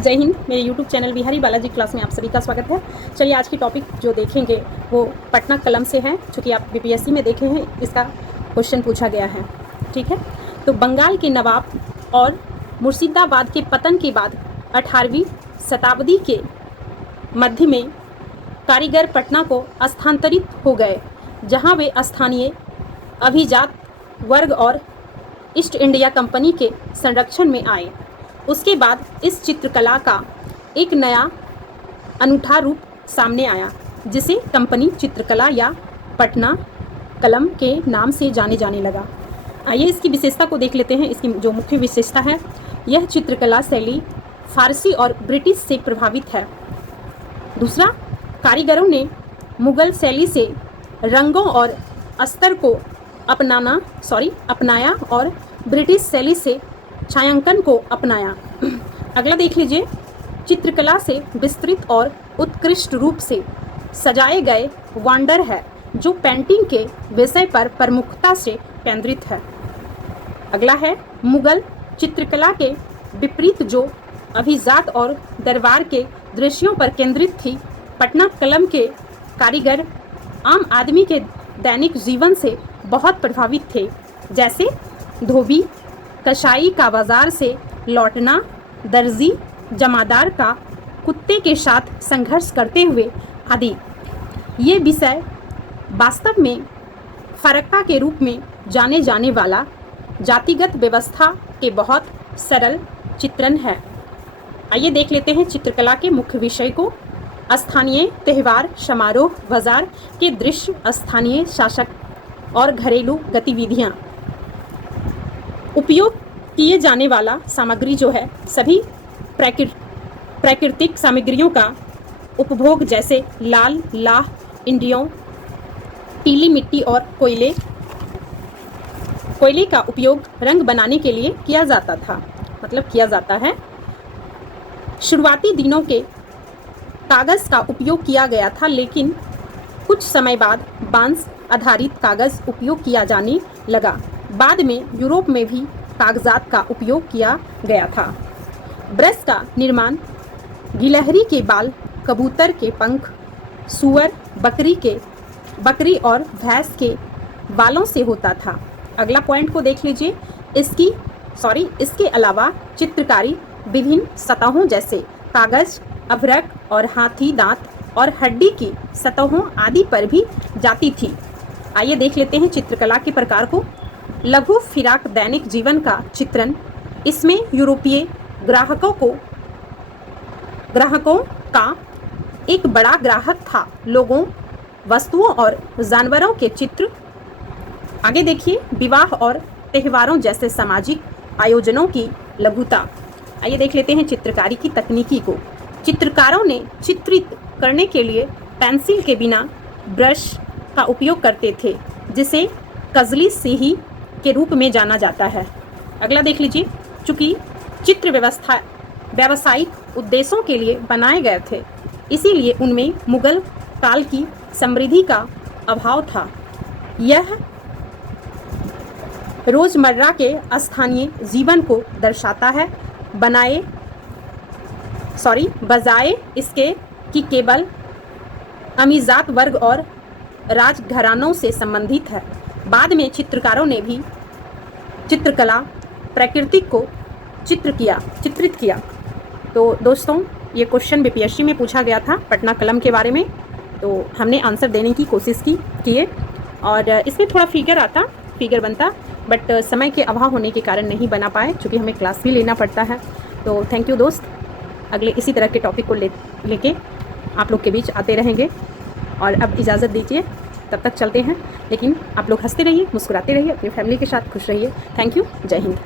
जय हिंद। मेरे YouTube channel Bihari Balaji class में आप सभी का स्वागत है। चलिए आज की टॉपिक जो देखेंगे वो पटना कलम से है, क्योंकि आप बीपीएससी में देखे हैं, इसका क्वेश्चन पूछा गया है। ठीक है, तो बंगाल के नवाब और मुर्शिदाबाद के पतन के बाद 18वीं शताब्दी के मध्य में कारीगर पटना को स्थानांतरित हो गए, जहाँ वे स्थानीय अभिजात वर्ग और ईस्ट इंडिया कंपनी के संरक्षण में आए। उसके बाद इस चित्रकला का एक नया अनूठा रूप सामने आया, जिसे कंपनी चित्रकला या पटना कलम के नाम से जाने लगा। आइए इसकी विशेषता को देख लेते हैं। इसकी जो मुख्य विशेषता है, यह चित्रकला शैली फारसी और ब्रिटिश से प्रभावित है। दूसरा, कारीगरों ने मुगल शैली से रंगों और अस्तर को अपनाया और ब्रिटिश शैली से छायांकन को अपनाया। अगला देख लीजिए, चित्रकला से विस्तृत और उत्कृष्ट रूप से सजाए गए वांडर है, जो पेंटिंग के विषय पर प्रमुखता से केंद्रित है। अगला है, मुगल चित्रकला के विपरीत जो अभिजात और दरबार के दृश्यों पर केंद्रित थी, पटना कलम के कारीगर आम आदमी के दैनिक जीवन से बहुत प्रभावित थे, जैसे धोबी कसाई का बाजार से लौटना, दर्जी जमादार का कुत्ते के साथ संघर्ष करते हुए आदि। ये विषय वास्तव में फरक्का के रूप में जाने जाने वाला जातिगत व्यवस्था के बहुत सरल चित्रण है। आइए देख लेते हैं चित्रकला के मुख्य विषय को। स्थानीय त्यौहार, समारोह, बाजार के दृश्य, स्थानीय शासक और घरेलू गतिविधियाँ। उपयोग किए जाने वाला सामग्री जो है, सभी प्राकृतिक सामग्रियों का उपभोग, जैसे लाल लाह, इंडियों, पीली मिट्टी और कोयले का उपयोग रंग बनाने के लिए किया जाता है। शुरुआती दिनों के कागज़ का उपयोग किया गया था, लेकिन कुछ समय बाद बांस आधारित कागज़ उपयोग किया जाने लगा। बाद में यूरोप में भी कागजात का उपयोग किया गया था। ब्रश का निर्माण गिलहरी के बाल, कबूतर के पंख, सूअर, बकरी और भैंस के बालों से होता था। अगला पॉइंट को देख लीजिए। इसके अलावा चित्रकारी विभिन्न सतहों जैसे कागज, अभ्रक और हाथी दांत और हड्डी की सतहों आदि पर भी जाती थी। आइए देख लेते हैं चित्रकला के प्रकार को। लघु फिराक दैनिक जीवन का चित्रण। इसमें यूरोपीय ग्राहकों का एक बड़ा ग्राहक था। लोगों, वस्तुओं और जानवरों के चित्र। आगे देखिए, विवाह और त्योहारों जैसे सामाजिक आयोजनों की लघुता। आइए देख लेते हैं चित्रकारी की तकनीकी को। चित्रकारों ने चित्रित करने के लिए पेंसिल के बिना ब्रश का उपयोग करते थे, जिसे कजली स्याही के रूप में जाना जाता है। अगला देख लीजिए, चूँकि चित्र व्यावसायिक उद्देश्यों के लिए बनाए गए थे, इसीलिए उनमें मुगल काल की समृद्धि का अभाव था। यह रोजमर्रा के स्थानीय जीवन को दर्शाता है, बजाय इसके कि केवल अमीजात वर्ग और राजघरानों से संबंधित है। बाद में चित्रकारों ने भी चित्रकला प्रकृति को चित्रित किया। तो दोस्तों, ये क्वेश्चन बीपीएससी में पूछा गया था पटना कलम के बारे में, तो हमने आंसर देने की कोशिश किए और इसमें थोड़ा फिगर बनता, बट समय के अभाव होने के कारण नहीं बना पाए, क्योंकि हमें क्लास भी लेना पड़ता है। तो थैंक यू दोस्त। अगले इसी तरह के टॉपिक को लेके आप लोग के बीच आते रहेंगे, और अब इजाज़त दीजिए, तब तक चलते हैं। लेकिन आप लोग हंसते रहिए, मुस्कुराते रहिए, अपनी फैमिली के साथ खुश रहिए। Thank you. जय हिंद।